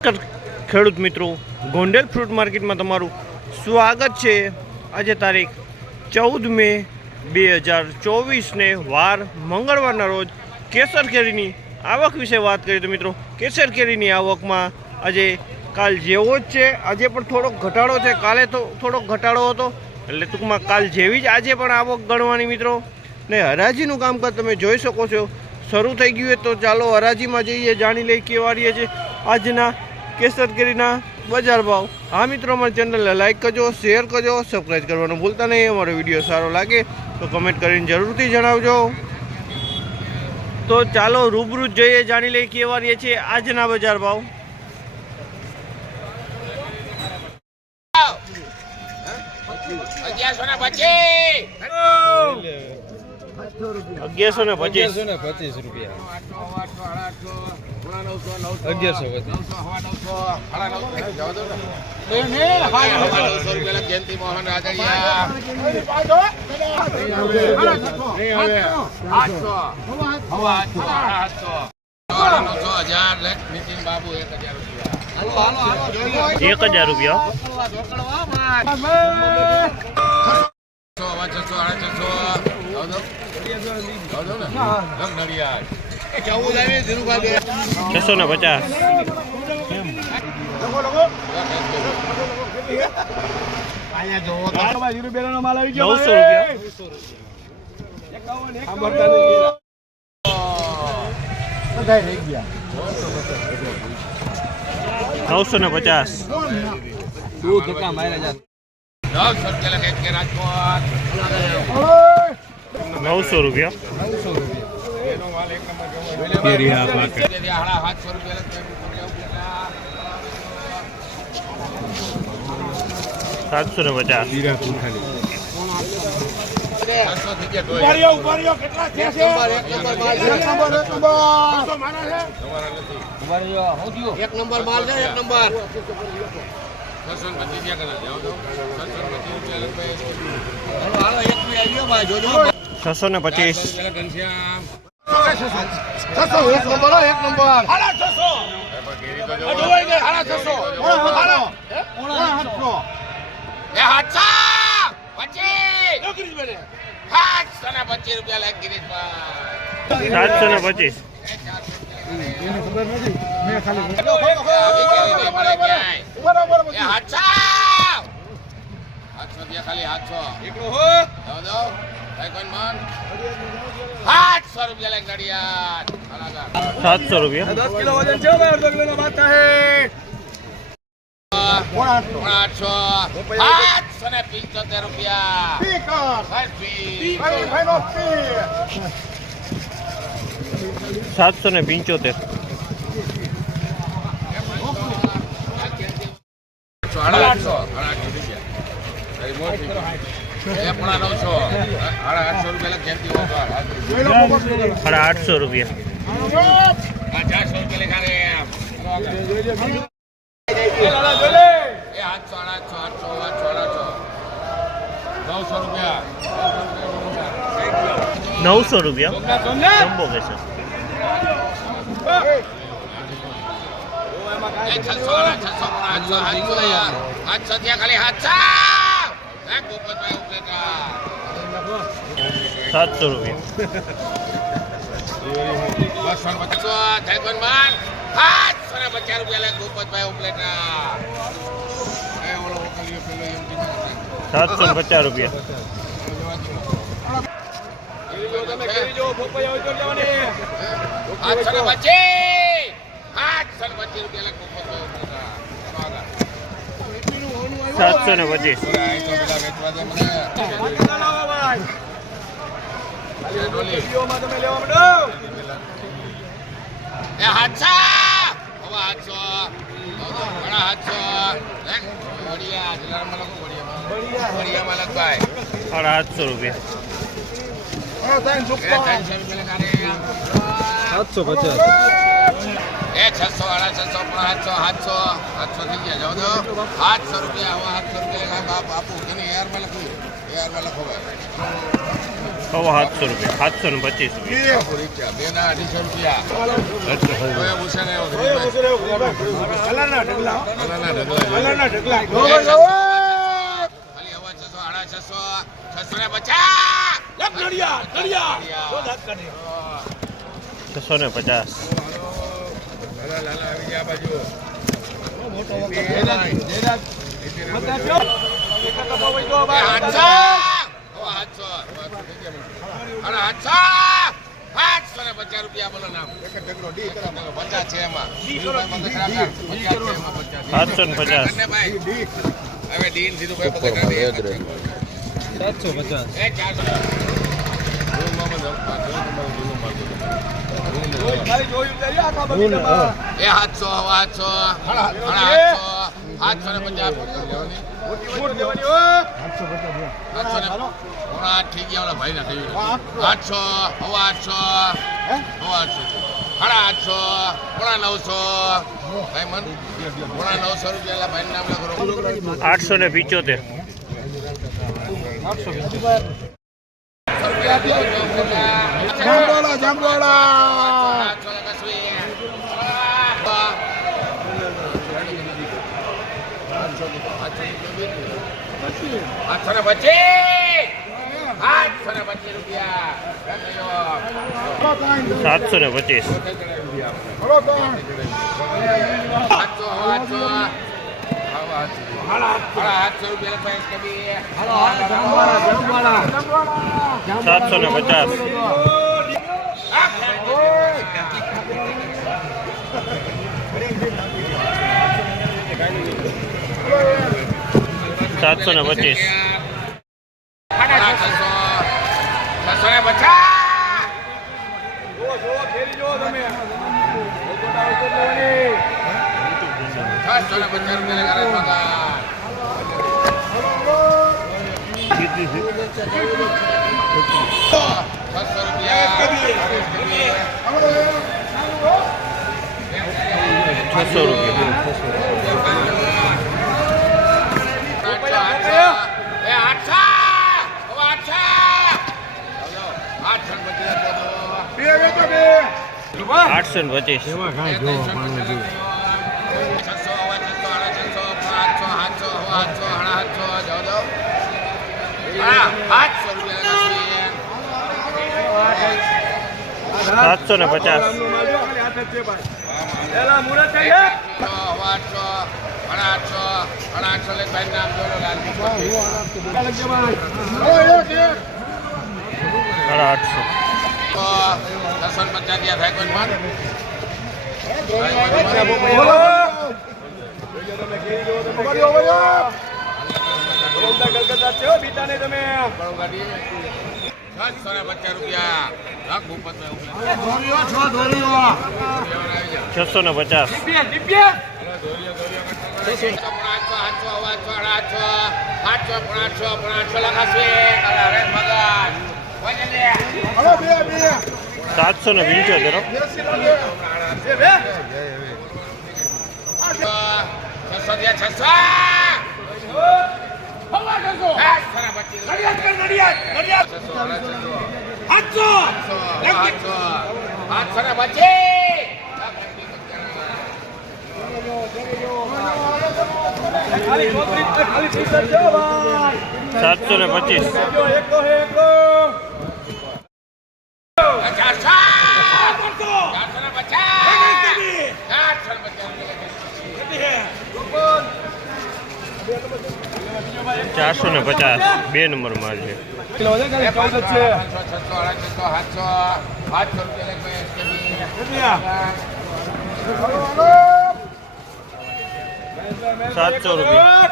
ખેડૂત મિત્રો, ગોંડલ ફ્રૂટ માર્કેટમાં તમારું સ્વાગત છે। આજે તારીખ 14 મે 2024 વાર મંગળવારના રોજ કેસર કેરીની આવક વિશે વાત કરીએ તો મિત્રો કેસર કેરીની આવકમાં આજે કાલ જેવો જ છે। આજે પણ થોડોક ઘટાડો છે, કાલે તો થોડોક ઘટાડો હતો, એટલે ટૂંકમાં કાલ જેવી જ આજે પણ આવક ગણવાની મિત્રો। ને હરાજીનું કામકાજ તમે જોઈ શકો છો, શરૂ થઈ ગયું છે। તો ચાલો હરાજીમાં જઈએ, જાણી લઈએ કેવા રહ્યા છે આજના કેસર કેરીના બજાર ભાવ। હા મિત્રો, અમારી ચેનલને લાઈક કરજો, શેર કરજો, સબસ્ક્રાઈબ કરવાનું ભૂલતા નહીં। અમારો વિડીયો સારો લાગે તો કમેન્ટ કરીને જરૂરથી જણાવજો। તો ચાલો રૂબરૂ જઈએ, જાણી લઈએ કેવા રહ્યા છે આજના બજાર ભાવ। 1125 રૂપિયા। 1000 રૂપિયા। છસો ને 50। 900 રૂપિયા। 700 રૂપિયા। 10 કિલો વજન છે ભાઈ, અડધો કિલોનો બાદ થાય। 875 રૂપિયા। 775। 800 રૂપિયા। 900 રૂપિયા। જમ્બો કેસર। 700 રૂપિયા। 750 રૂપિયા। 800 રૂપિયા। 750। 800 રૂપિયા। સવા 700 રૂપિયા, 725 રૂપિયા. છસો ને 50. રૂપિયા બોલો નામ 50 છે એમાં 750. હવે ડીન સીધું ભાઈ પકડ 750. એ 800 થઈ ગયા ભાઈ ના થઈ 800 ભાઈ મન 900 રૂપિયા ભાઈ નામ લખો 875. રૂપિયા 725. સાતસો ને 50. 725. 600 રૂપિયા. 825. સાતસો ને 50. છસો ને 50. 450. 2 નંબર માલ છે. 700 રૂપિયા.